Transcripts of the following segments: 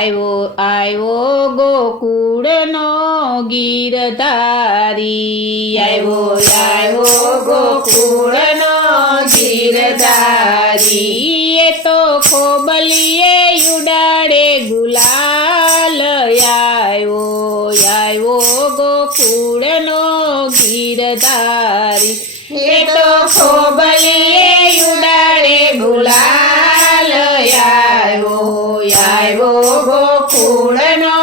આવ્યો ગોકુળનો ગીરધારી આવ્યો ગોકુળનો ગીરધારી એ તો ખોબલીએ ઉડાડે ગુલાલ આવ્યો ગોકુળનો ગીરધારી એ તો ખોબલીએ ઉડાડે ગુલાલ આવ્યો ગોકુળનો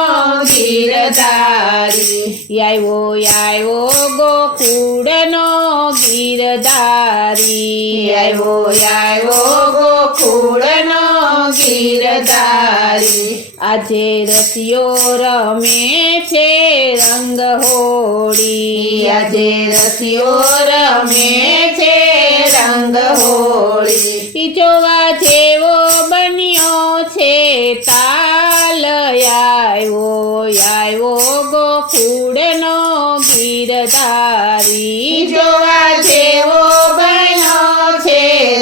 ગીરધારી આવ્યો ગોકુળનો ગીરધારી આવ્યો ગોકુળનો ગીરધારી આજે રસિયો રમે છે રંગ હોળી આજે રસિયો રમે છે રંગ હોળી જોવા જેવો બન્યો છે તાલ આવ્યો ગોકુળનો ગીરધારી જોવા જેવો બન્યો છે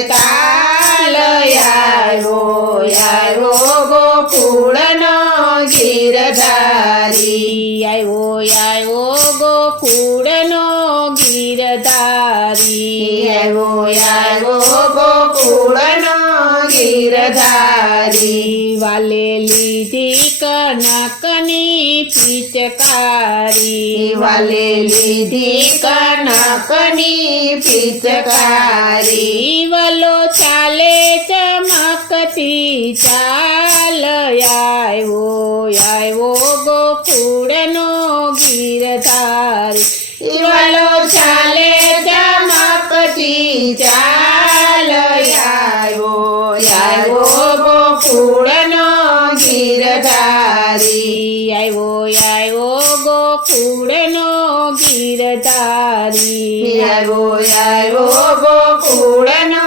તાલ આવ્યો ગોકુળનો ગીરધારી આવ્યો ગોકુળનો ગીરધારી આવ્યો ગોકુળનો ગીરધારી વાલે લીધી કનકની પિચકારી વાલે લીધી કનકની પિચકારી વલો ચાલે ચમકતી ચાલ આવ્યો ગોકુળનો ગીરધારી વલો ચાલે ચમકતી ચાલ આવ્યો ગોકુળનો ગીરધારી આવ્યો ગોકુળનો ગીરધારી આવ્યો ગોકુળનો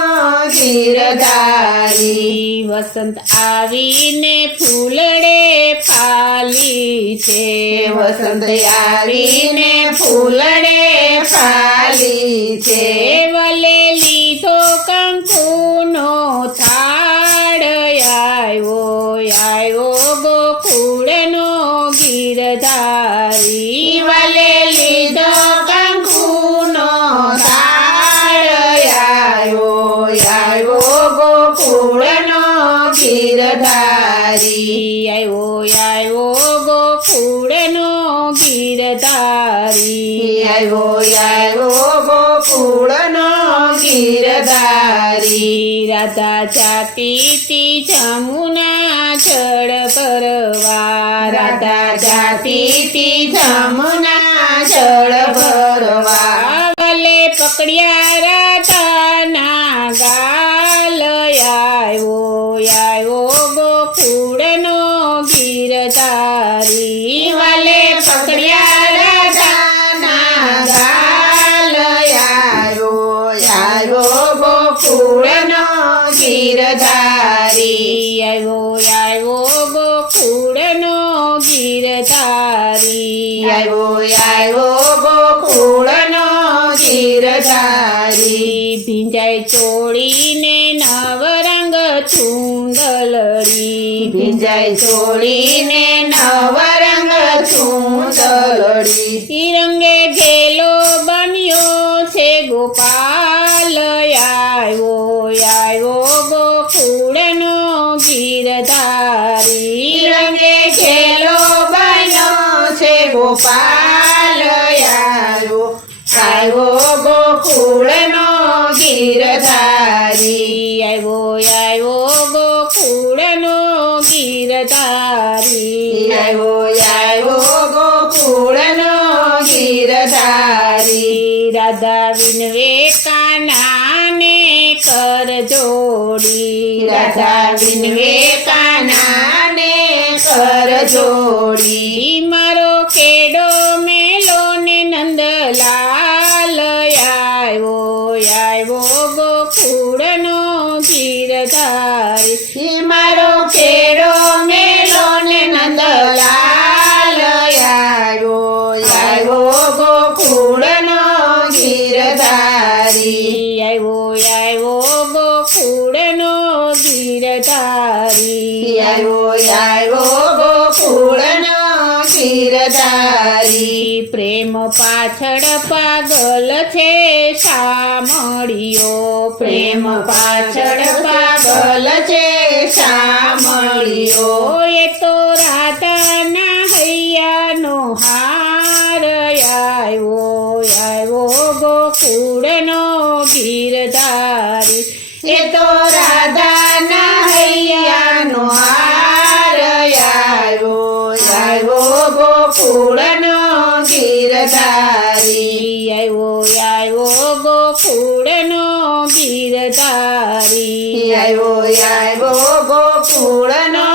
ગીરધારી વસંત આવીને ફૂલડે ફાલી છે વસંત આવીને ફૂલડે ફાલી છે વલે લીધો કંકુનો થાળ આવ્યો ગોકુળનો ગીરધારી વલે લીધો કંકુનો થાળ આવ્યો ગોકુળનો ગીરધારી આવ્યો ગોકુળનો ગીરધારી આવ્યો ગોકુળનો ગીરધારી રાધા જાતી જમુના જળ ભરવા રાધા જાતી જમુના જળ ભરવા વલે પકડ્યા રાધાના ગાલ આવ્યો ગોકુળનો ગીરધારી વલે પકડ્યા રાધાના ગાલ આવ્યો ગોકુળનો ગીરધારી આવ્યો ગોકુળનો ગીરધારી આવ્યો ગોકુળનો ગીરધારી ભીંજાય ચોળીને નવરંગ ચૂંદલડી ભીંજાય ચોળીને નવરંગ ચૂંદલડી રંગે ઘેલો બન્યો છે ગોપાલ આવ્યો ગોકુળનો ગીરધારી રંગે ઘેલો બન્યો છે ગોપાલ આવ્યો ગોકુળનો ગીરધારી આવ્યો ગોકુળનો ગીરધારી આવ્યો ગોકુળનો ગીરધારી રાધા વિનવે કાનાને કર જોડી રાધા વિનવે કાનાને કર જોડી મારો કેડો મેલો ને નંદલાલ આવ્યો ગોકુળનો ગીરધારી મારો કેડો મેલો ને નંદલાલ આવ્યો ગોકુળનો ગીરધારી આવ્યો ગોકુળનો ગીરધારી આવ્યો ગીરધારી પ્રેમ પાછળ પાગલ છે શામળિયો પ્રેમ પાછળ પાગલ છે શામળિયો એ તો રાધાના હૈયાનો હાર આવ્યો ગોકુળનો ગીરધારી એ તો રાધાના હૈયાનો હાર આવ્યો ગોકુળનો ગીરધારી આવ્યો ગોકુળનો ગીરધારી આવ્યો ગોકુળનો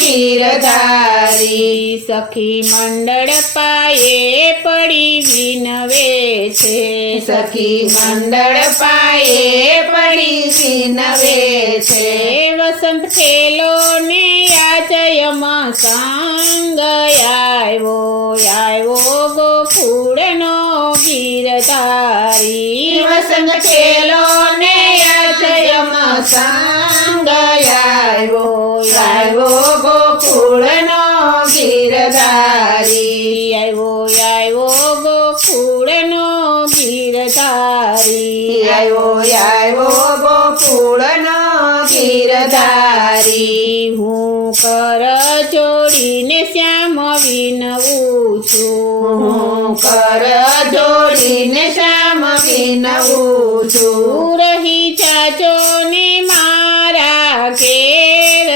ગીરધારી સખી મંડળ પાયે પડી વિનવે છે સખી મંડળ પાયે પડી વિનવે છે વસંત ખેલો ને આચયમાં સંગ આવ્યો ગોકુળનો ગીરધારી વસંત ખેલો ને આચયમાં સંગ આવ્યો ગોકુળનો ગીરધારી આવ્યો ગોકુળનો ગીરધારી આવ્યો ગોકુળનો ગીરધારી હું કર જોડીને શ્યામ વિનવું છું હું કર જોડીને શ્યામ વિનવું છું રહી ચાચો ને મારા ઘેર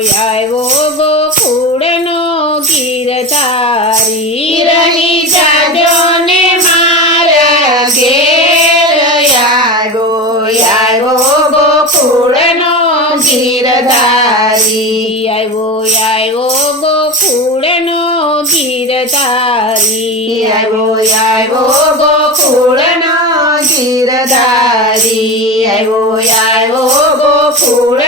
આવ્યો ગોકુળનો ગીરધારી રહી જાજો ને મારા ઘેર આવ્યો ગોકુળનો ગીરધારી આવ્યો ગોકુળનો ગીરધારી આવ્યો ગોકુળનો ગીરધારી આવ્યો ગોકુળ